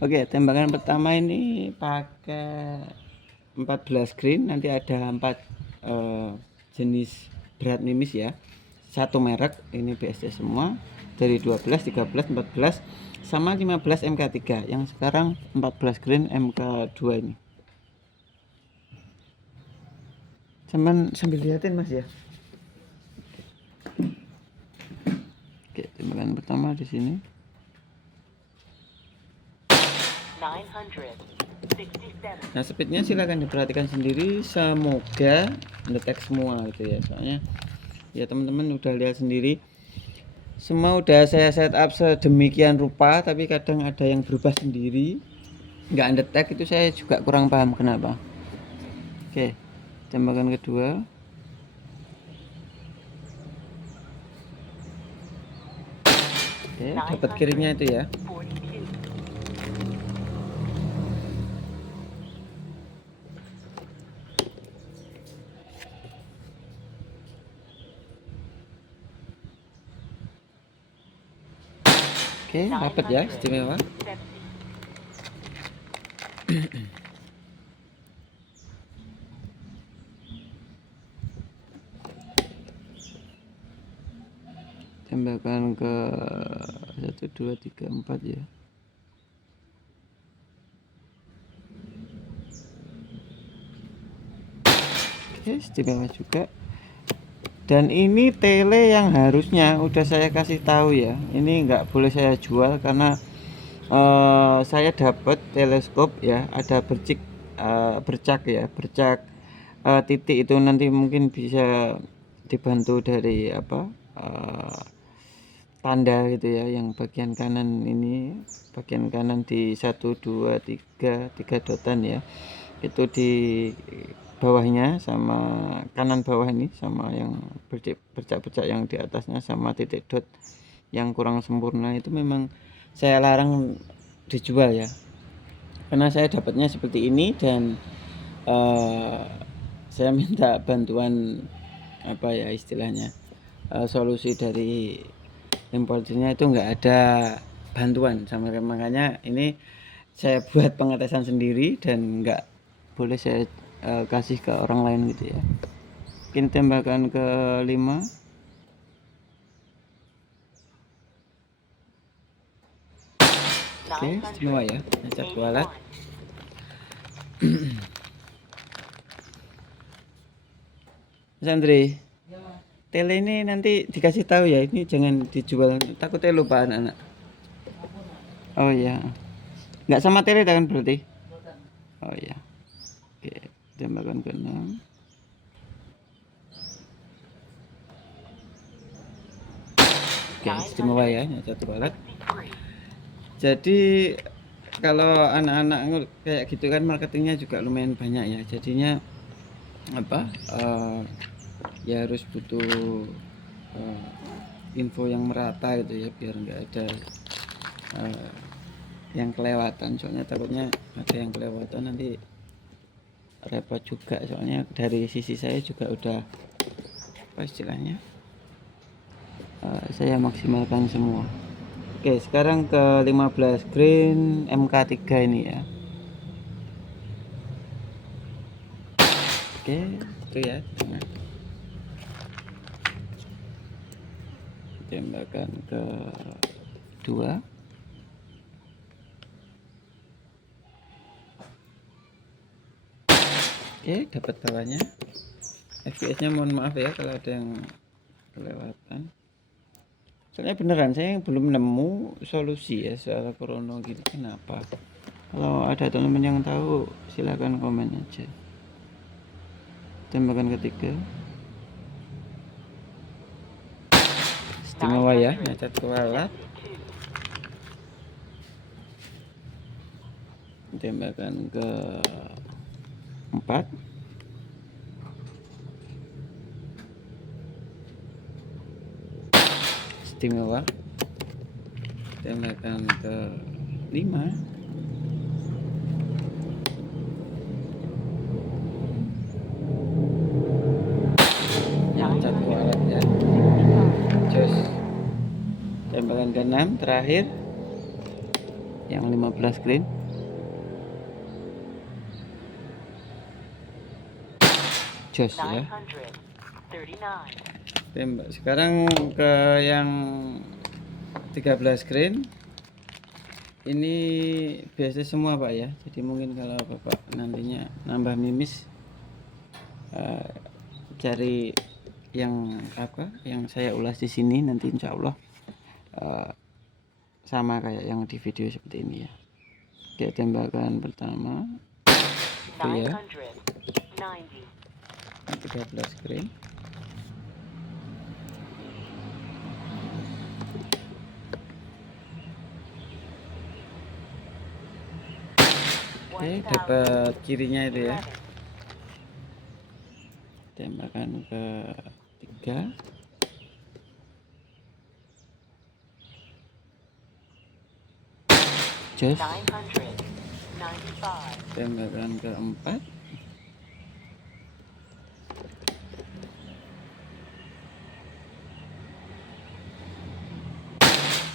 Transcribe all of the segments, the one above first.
Oke, tembakan pertama ini pakai 14 green, nanti ada 4 jenis berat mimis ya. Satu merek, ini BSD semua dari 12, 13, 14 sama 15 MK3. Yang sekarang 14 green MK2 ini. Cuman sambil liatin Mas ya. Oke, tembakan pertama di sini. 967. Nah, speednya silahkan diperhatikan sendiri, semoga ngetek semua gitu ya. Soalnya ya teman-teman udah lihat sendiri, semua udah saya setup sedemikian rupa, tapi kadang ada yang berubah sendiri, nggak ngetek. Itu saya juga kurang paham kenapa. Oke, tembakan kedua. Oke, dapat kirinya itu ya. 42. Oke, dapat ya, istimewa. 970. Tembakan ke 1 2 3 4 ya. Oke, istimewa juga. Dan ini tele yang harusnya udah saya kasih tahu ya, ini nggak boleh saya jual karena saya dapat teleskop ya, ada bercak ya, bercak titik itu nanti mungkin bisa dibantu dari apa, tanda gitu ya, yang bagian kanan ini, bagian kanan di 1 2 3 dotan ya, itu di bawahnya sama kanan bawah ini, sama yang bercak-bercak yang di atasnya, sama titik dot yang kurang sempurna itu memang saya larang dijual ya, karena saya dapatnya seperti ini. Dan saya minta bantuan apa ya istilahnya, solusi dari importernya itu nggak ada bantuan sama, makanya ini saya buat pengetesan sendiri dan nggak boleh saya kasih ke orang lain gitu ya. Mungkin tembakan ke 5. Oke, istimewa ya, ngecap kualat. Mas Andre, tele ini nanti dikasih tahu ya, ini jangan dijual, takutnya lupa anak-anak. Oh iya, nggak sama tele kan berarti? Oh iya. Oke, tembakan ke 6. Oke, istimewa ya, satu alat. Jadi kalau anak-anak kayak gitu kan marketingnya juga lumayan banyak ya, jadinya apa, ya harus butuh info yang merata gitu ya, biar nggak ada yang kelewatan. Soalnya takutnya ada yang kelewatan nanti repot juga, soalnya dari sisi saya juga udah apa istilahnya, saya maksimalkan semua. Oke, sekarang ke 15 green MK3 ini ya. Oke, itu ya. Tembakan ke 2. Oke, dapat bawahnya. FPS-nya mohon maaf ya kalau ada yang kelewatan. Soalnya beneran saya belum nemu solusi ya soal krono gitu, kenapa. Kalau ada teman-teman yang tahu silahkan komen aja. Tembakan ketiga. Istimewa ya, nyacat kualat. Tembakan ke 4. Istimewa. Tembakan ke 5. Nyacat kualat ya, jos. Tembakan ke 6 terakhir. yang 15 green. Jos ya. 939. Tembak. Sekarang ke yang 13 green. Ini biasa semua Pak ya. Jadi mungkin kalau Bapak nantinya nambah mimis, cari yang apa yang saya ulas di sini, nanti insya Allah sama kayak yang di video seperti ini ya. Oke, tembakan pertama itu ya, 990. 13 green. Oke, dapat kirinya itu ya. Tembakan ke 3. Jos. 995. Tembakan ke 4.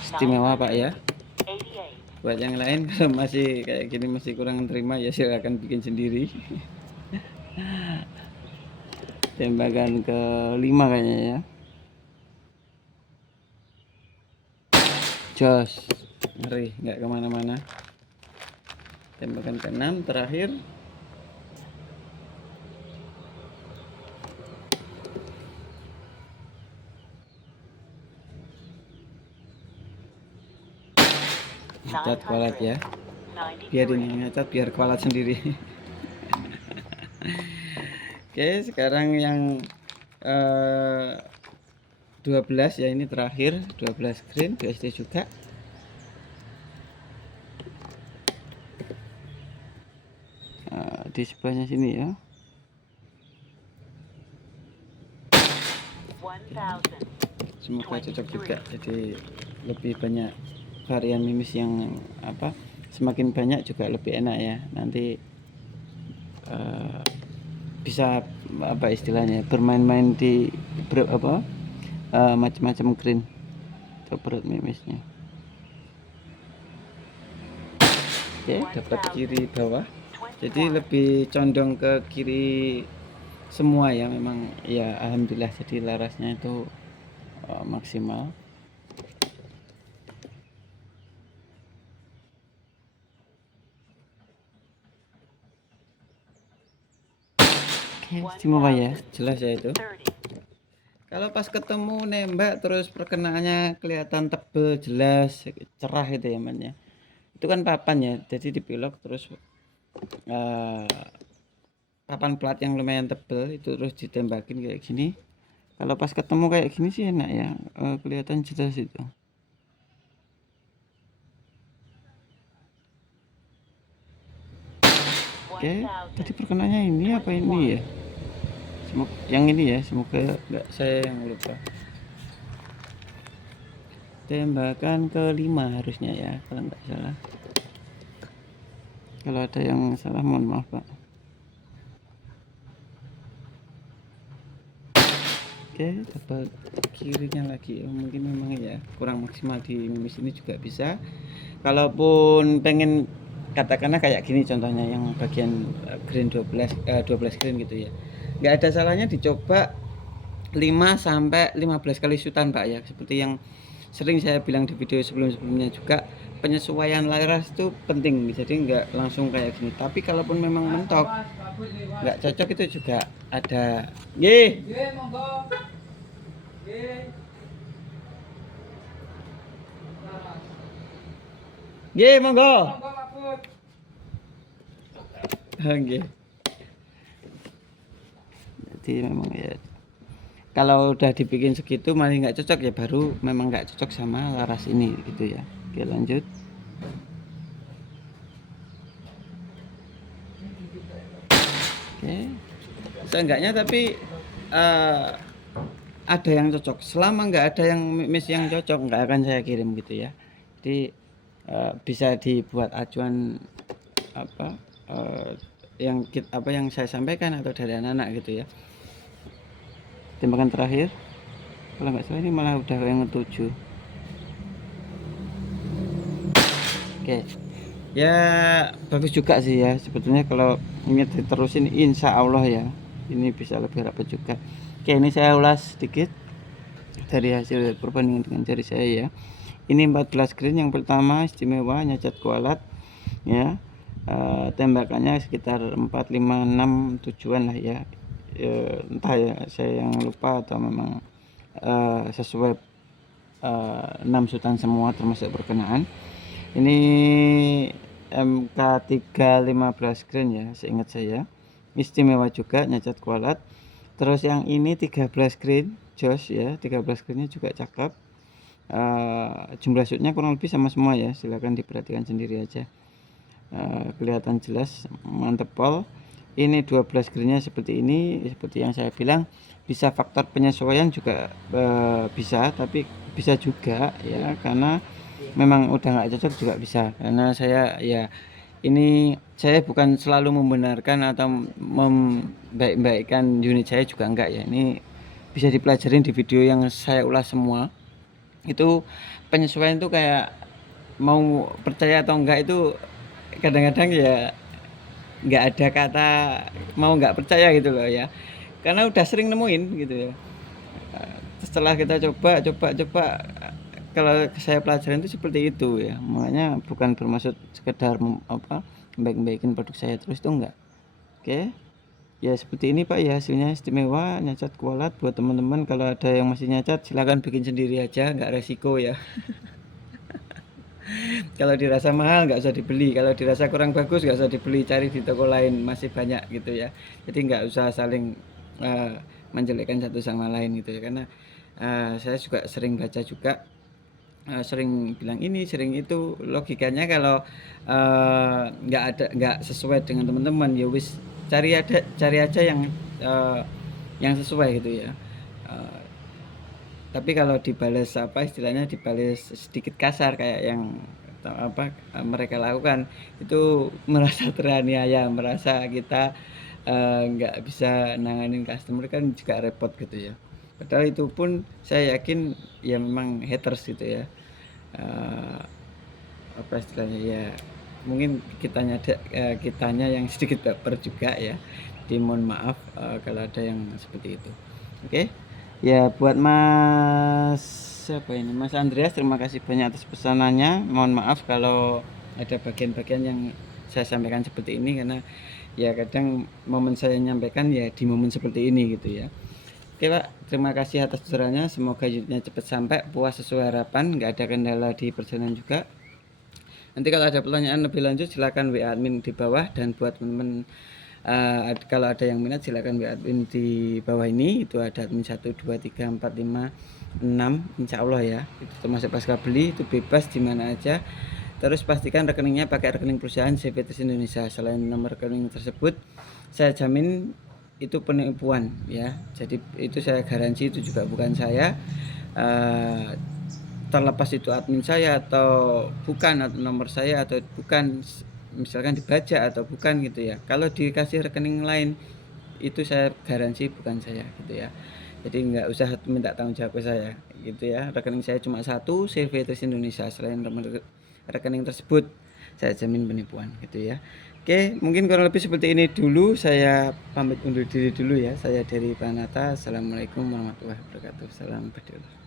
Istimewa Pak ya. 88. Buat yang lain kalau masih kayak gini masih kurang terima ya silakan bikin sendiri. Tembakan ke 5 kayaknya ya. Jos, ngeri, nggak kemana-mana. Tembakan ke 6 terakhir. Ngecat kualat ya. Biar ini ngecat biar kualat sendiri. Oke, sekarang yang 12 ya, ini terakhir 12 green BSD juga. Di sebelahnya sini ya. 1000. Semoga cocok juga, jadi lebih banyak varian mimis yang apa, semakin banyak juga lebih enak ya. Nanti bisa apa istilahnya, bermain-main di macam-macam green untuk perut mimisnya. Oke, dapat kiri bawah, jadi lebih condong ke kiri semua ya. Memang ya alhamdulillah, jadi larasnya itu maksimal. Oke, istimewa ya, jelas ya itu. 30. Kalau pas ketemu nembak terus perkenaannya kelihatan tebel, jelas, cerah itu ya man ya. Itu kan papan ya, jadi dipilok terus papan plat yang lumayan tebel itu terus ditembakin kayak gini. Kalau pas ketemu kayak gini sih enak ya, kelihatan jelas itu. Oke, tadi perkenanya ini apa ini ya? Semoga yang ini ya, semoga enggak saya yang lupa. Tembakan ke-5 harusnya ya, kalau enggak salah. Kalau ada yang salah mohon maaf Pak. Oke, dapat kirinya lagi. Mungkin memang ya kurang maksimal di mimis ini juga bisa. Kalaupun pengen katakanlah kayak gini contohnya yang bagian green 12 green gitu ya, nggak ada salahnya dicoba 5 sampai 15 kali shootan Pak ya, seperti yang sering saya bilang di video sebelum-sebelumnya juga. Penyesuaian laras itu penting, jadi nggak langsung kayak gini. Tapi kalaupun memang mentok nggak cocok itu juga ada. Monggo. Oke. Jadi memang ya kalau udah dibikin segitu masih nggak cocok ya, baru memang nggak cocok sama laras ini gitu ya. Oke, lanjut. Oke, seenggaknya tapi ada yang cocok. Selama nggak ada yang mimis yang cocok, nggak akan saya kirim gitu ya. Jadi bisa dibuat acuan apa yang saya sampaikan atau dari anak-anak gitu ya. Tembakan terakhir kalau nggak salah ini malah udah yang ke-7. Oke, Ya bagus juga sih ya, sebetulnya kalau ini diterusin insya Allah ya, ini bisa lebih rapat juga. Oke, ini saya ulas sedikit dari hasil perbandingan dengan jari saya ya. Ini 14 green, yang pertama istimewa nyacat kualat ya. Tembakannya sekitar 4, 5, 6 tujuan lah ya. Entah ya, saya yang lupa atau memang sesuai 6 sutan semua termasuk berkenaan. Ini MK3 15 green ya, seingat saya. Istimewa juga nyacat kualat. Terus yang ini 13 green Jos ya, 13 greennya juga cakep. Jumlah shootnya kurang lebih sama semua ya, silahkan diperhatikan sendiri aja. Kelihatan jelas, mantep pol. Ini 12 greennya seperti ini, seperti yang saya bilang, bisa faktor penyesuaian juga bisa, tapi bisa juga ya, karena memang udah nggak cocok juga bisa. Karena saya ya, ini saya bukan selalu membenarkan atau membaik-baikkan unit saya juga enggak ya, ini bisa dipelajarin di video yang saya ulas semua. Itu penyesuaian itu kayak mau percaya atau enggak itu kadang-kadang ya nggak ada kata mau nggak percaya gitu loh ya, karena udah sering nemuin gitu ya. Setelah kita coba kalau saya pelajaran itu seperti itu ya, makanya bukan bermaksud sekedar baik-baikin produk saya terus, itu enggak. Oke ya, seperti ini Pak ya, hasilnya istimewa nyacat kualat. Buat teman-teman kalau ada yang masih nyacat silahkan bikin sendiri aja, nggak resiko ya. Kalau dirasa mahal nggak usah dibeli, kalau dirasa kurang bagus nggak usah dibeli, cari di toko lain, masih banyak gitu ya. Jadi nggak usah saling menjelekkan satu sama lain gitu ya, karena saya juga sering baca juga, sering bilang ini sering itu, logikanya kalau nggak sesuai dengan teman-teman ya wis, cari aja yang sesuai gitu ya. Tapi kalau dibales istilahnya dibales sedikit kasar kayak yang mereka lakukan, itu merasa teraniaya, merasa kita nggak bisa nanganin customer, kan juga repot gitu ya. Padahal itu pun saya yakin ya memang haters gitu ya, istilahnya ya, mungkin kitanya yang sedikit baper juga ya. Jadi mohon maaf kalau ada yang seperti itu. Oke. Ya buat Mas Andreas, terima kasih banyak atas pesanannya. Mohon maaf kalau ada bagian-bagian yang saya sampaikan seperti ini, karena ya kadang momen saya nyampaikan ya di momen seperti ini gitu ya. Oke Pak, terima kasih atas sarannya. Semoga unitnya cepat sampai, puas sesuai harapan, nggak ada kendala di perjalanan juga. Nanti kalau ada pertanyaan lebih lanjut silakan WA admin di bawah, dan buat teman-teman kalau ada yang minat silakan WA admin di bawah ini, itu ada admin 1, 2, 3, 4, 5, 6 insya Allah ya. Itu termasuk pasca beli, itu bebas di mana aja. Terus pastikan rekeningnya pakai rekening perusahaan CVTS Indonesia. Selain nomor rekening tersebut, saya jamin itu penipuan ya, jadi itu saya garansi itu juga bukan saya. Terlepas itu admin saya atau bukan, atau nomor saya atau bukan, misalkan dibaca atau bukan gitu ya, kalau dikasih rekening lain itu saya garansi bukan saya gitu ya. Jadi nggak usah minta tanggung jawab ke saya gitu ya. Rekening saya cuma satu, CVTS Indonesia. Selain nomor rekening tersebut saya jamin penipuan gitu ya. Oke, mungkin kurang lebih seperti ini dulu. Saya pamit undur diri dulu ya. Saya dari Panata. Assalamualaikum warahmatullahi wabarakatuh. Salam Badul.